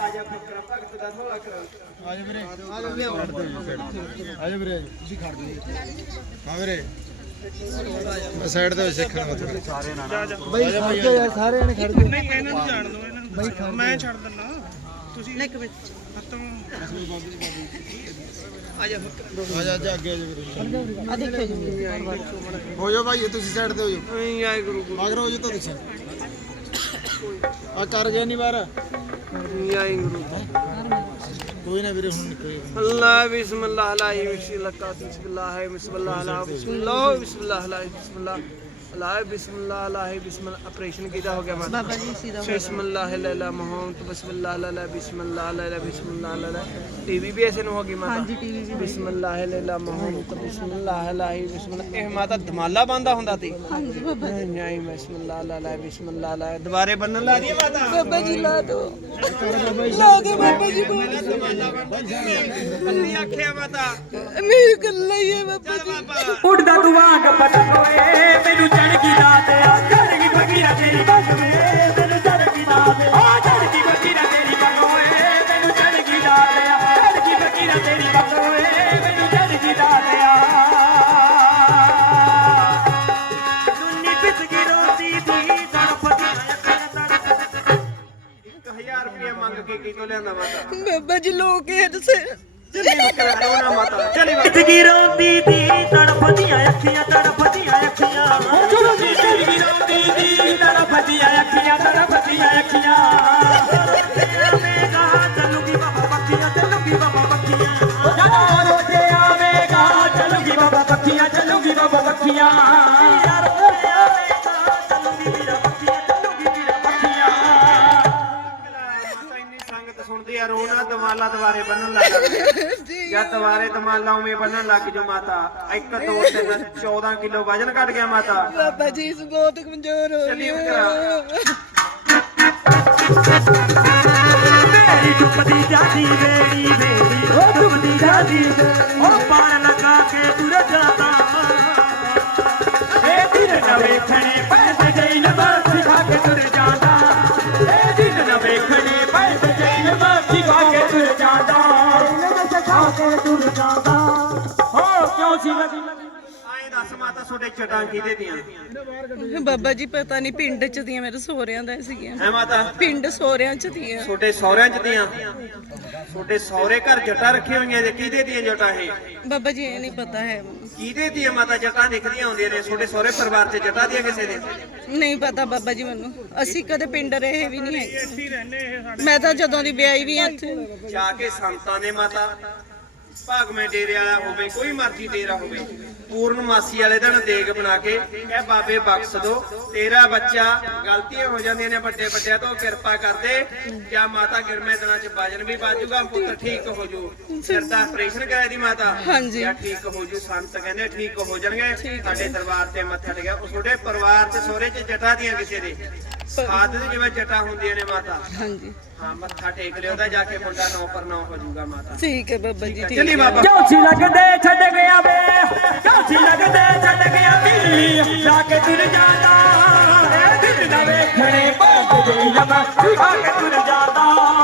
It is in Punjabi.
ਸਾਈਡ ਤੇ ਸਿੱਖਣ ਵਾਸਤੇ ਸਾਰੇ ਨਾ ਬਈ ਖੜ ਜਾ ਯਾਰ ਸਾਰੇ ਨੇ ਖੜ ਜਾ ਨਹੀਂ ਇਹਨਾਂ ਨੂੰ ਜਾਣ ਦੋ ਇਹਨਾਂ ਨੂੰ ਮੈਂ ਛੱਡ ਦਿੰਨਾ ਤੁਸੀਂ ਨਿੱਕ ਵਿੱਚ ਹੱਤੋਂ ਆ ਜਾ ਆ ਜਾ ਅੱਗੇ ਆ ਦੇਖੋ ਜੀ ਹੋ ਜਾ ਭਾਈ ਤੁਸੀਂ ਸਾਈਡ ਤੇ ਹੋ ਜਾ ਆਈ ਗੁਰੂ ਮਗਰ ਹੋ ਜਾ ਤੁਸੀਂ ਆ ਕਰ ਗਿਆ ਨਹੀਂ ਬਾਰ ਅੱਲਾ ਬਿਸਮਿਲ੍ਲਾ ਅਲਾ ਹੀ ਬਿਸਮਿਲ੍ਲਾ ਅਲਾ ਬਿਸਮਿਲ੍ਲਾ ਅਲਾ ਬਿਸਮਿਲ੍ਲਾ ਅਲਾ ਬਿਸਮਿਲ੍ਲਾ ਲਾਇ ਬismillah ਲਾਇ ਬਿਸਮਿਲ ਆਪਰੇਸ਼ਨ ਕੀਤਾ ਹੋ ਗਿਆ ਬਸ ਬਾਬਾ ਜੀ ਸਿੱਧਾ ਹੋ ਗਿਆ ਬismillah ਲੈਲਾ ਮਹੌਂਤ ਬismillah ਲੈਲਾ ਬismillah ਲੈਲਾ ਬismillah ਟੀਵੀ ਵੀ ਐਸੇ ਨੂੰ ਹੋ ਗਈ ਮਾਤਾ ਹਾਂਜੀ ਟੀਵੀ ਵੀ ਬismillah ਲੈਲਾ ਮਹੌਂਤ ਬismillah ਲੈਲਾ ਬismillah ਇਹ ਮਾਤਾ ਦਮਾਲਾ ਬੰਦਾ ਹੁੰਦਾ ਤੇ ਹਾਂਜੀ ਬਾਬਾ ਜੀ ਨਹੀਂ ਬismillah ਲੈਲਾ ਬismillah ਲੈਲਾ ਦੁਬਾਰੇ ਬੰਨ ਲਾ ਦੀ ਮਾਤਾ ਬਾਬਾ ਜੀ ਲਾ ਦੋ ਲਾ ਦੇ ਬਾਬਾ ਜੀ ਬੰਨ ਆਖਿਆ ਮਾਤਾ ਮੇਰੀ ਗੱਲ ਹੀ ਹੈ ਬਾਬਾ ਜੀ ਉੱਠਦਾ ਤੂੰ ਆ ਗੱਪਾ ਟੋਏ ਮੈਨੂੰ ਕੀ ਮਾਤਾ ਬੱਜ ਲੋਕੇ ਦਸੇ ਜਿੰਨੇ ਕਰਾਉਣਾ ਮਾਤਾ ਚਲੀ ਵਾ ਜਗੀਰੋਂ ਦੀ ਦੀ ਤੜਫਦੀਆਂ ਅੱਖੀਆਂ ਤੜਫਦੀਆਂ तरियूं तर ॿिया अखियां चलो बि चलो बि बाबा पखी ਤਮਾਲਾ ਦਵਾਰੇ ਬੰਨਣ ਲੱਗ ਜੀ ਜਾਂ ਤਵਾਰੇ ਤਮਾਲਾ ਉਵੇਂ ਬੰਨਣ ਲੱਗ ਜੋ ਮਾਤਾ ਇੱਕ ਤੋਂ ਤਿੰਨ 14 ਕਿਲੋ ਵਜਨ ਘਟ ਗਿਆ ਮਾਤਾ ਬਾਬਾ ਜੀ ਸੁਗੋਤ ਕਮਜ਼ੋਰ ਹੋ ਗਿਆ ਮੇਰੀ ਚੁੱਪਦੀ ਜਾਦੀ ਮੇਰੀ ਮੇਰੀ ਉਹ ਚੁੱਪਦੀ ਜਾਦੀ ਉਹ ਪਾਣ ਲਗਾ ਕੇ ਤੁਰ ਜਾਦਾ ਇਹ ਤੇਰੇ ਨਾ ਵੇਖਣੇ ਕਸਮਾਂ ਤਾਂ ਛੋਟੇ ਚਟਾਂ ਕਿਤੇ ਦੀਆਂ ਬਾਬਾ ਜੀ ਪਤਾ ਨਹੀਂ ਪਿੰਡ ਚ ਦੀਆਂ ਮੇਰੇ ਸਹੁਰਿਆਂ ਦਾ ਸੀਗੀਆਂ ਹੈ ਮਾਤਾ ਪਿੰਡ ਸਹੁਰਿਆਂ ਚ ਦੀਆਂ ਛੋਟੇ ਸਹੁਰਿਆਂ ਚ ਦੀਆਂ ਛੋਟੇ ਸਹੁਰੇ ਘਰ ਜਟਾ ਰੱਖੇ ਹੋਈਆਂ ਜੇ ਕਿਹਦੇ ਦੀਆਂ ਜਟਾ ਹੈ ਬਾਬਾ ਜੀ ਇਹ ਨਹੀਂ ਪਤਾ ਹੈ ਕਿਤੇ ਦੀਆਂ ਮਾਤਾ ਜਟਾਂ ਦਿਖਦੀਆਂ ਆਉਂਦੀਆਂ ਨੇ ਛੋਟੇ ਸਹੁਰੇ ਪਰਿਵਾਰ ਚ ਜਟਾ ਦੀਆਂ ਕਿਸੇ ਦੇ ਨਹੀਂ ਪਤਾ ਬਾਬਾ ਜੀ ਮੈਨੂੰ ਅਸੀਂ ਕਦੇ ਪਿੰਡ ਰਹੇ ਵੀ ਨਹੀਂ ਮੈਂ ਤਾਂ ਜਦੋਂ ਦੀ ਵਿਆਹੀ ਵੀ ਇੱਥੇ ਜਾ ਕੇ ਸੰਤਾਂ ਨੇ ਮਾਤਾ ਭਾਗਵੇਂ ਡੇਰੇ ਵਾਲਾ ਹੋਵੇ ਕੋਈ ਮਰਜ਼ੀ ਤੇਰਾ ਹੋਵੇ ਪੂਰਨ ਮਾਸੀ ਵਾਲੇ ਦਿਨ ਦੇਗ ਬਣਾ ਕੇ ਇਹ ਬਾਬੇ ਬਖਸ਼ ਦੋ ਤੇਰਾ ਬੱਚਾ ਗਲਤੀਆਂ ਹੋ ਜਾਂਦੀਆਂ ਨੇ ਵੱਡੇ ਵੱਡੇ ਤੋਂ ਕਿਰਪਾ ਕਰਦੇ ਜਾਂ ਮਾਤਾ ਗਿਰਮੇ ਦਿਨਾਂ ਚ ਵਜਨ ਵੀ ਵਾਜੂਗਾ ਪੁੱਤ ਠੀਕ ਹੋ ਜੂ ਸਿਰ ਦਾ ਆਪਰੇਸ਼ਨ ਕਰਾਇਆ ਦੀ ਮਾਤਾ ਹਾਂਜੀ ਠੀਕ ਹੋ ਜੂ ਸੰਤ ਕਹਿੰਦੇ ਠੀਕ ਹੋ ਜਾਣਗੇ ਸਾਡੇ ਦਰਬਾਰ ਤੇ ਮੱਥਾ ਟੇਕਿਆ ਉਹ ਸੋਡੇ ਪਰਿਵਾਰ ਤੇ ਸਹੁਰੇ ਚ ਜਟਾ ਦੀਆਂ ਕਿਸੇ ਦੇ ਸਾਧ ਦੇ ਜਿਵੇਂ ਚਟਾ ਹੁੰਦੀਆਂ ਨੇ ਮਾਤਾ ਹਾਂਜੀ ਹਾਂ ਮੱਥਾ ਟੇਕ ਲਿਓ ਤਾਂ ਜਾ ਕੇ ਮੁੰਡਾ ਨੌ ਪਰ ਨੌ ਹੋ ਜਾਊਗਾ ਮਾਤਾ ਠੀਕ ਹੈ ਬਾਬਾ ਜੀ ਠੀਕ ਚਲੀ ਬਾਬਾ ਸੀ ਲੱਗਦੇ ਛੱਡ ਗਿਆ ਵੇ ਕਿਉਂ ਸੀ ਲੱਗਦੇ ਛੱਡ ਗਿਆ ਬਿੱਲੀ ਜਾ ਕੇ ਦਿਨ ਜਾਂਦਾ ਇਹ ਦਿਨ ਦਾ ਵੇਖਣੇ ਪਾਉਂਦੇ ਜੀ ਲਮਾ ਜਾ ਕੇ ਦਿਨ ਜਾਂਦਾ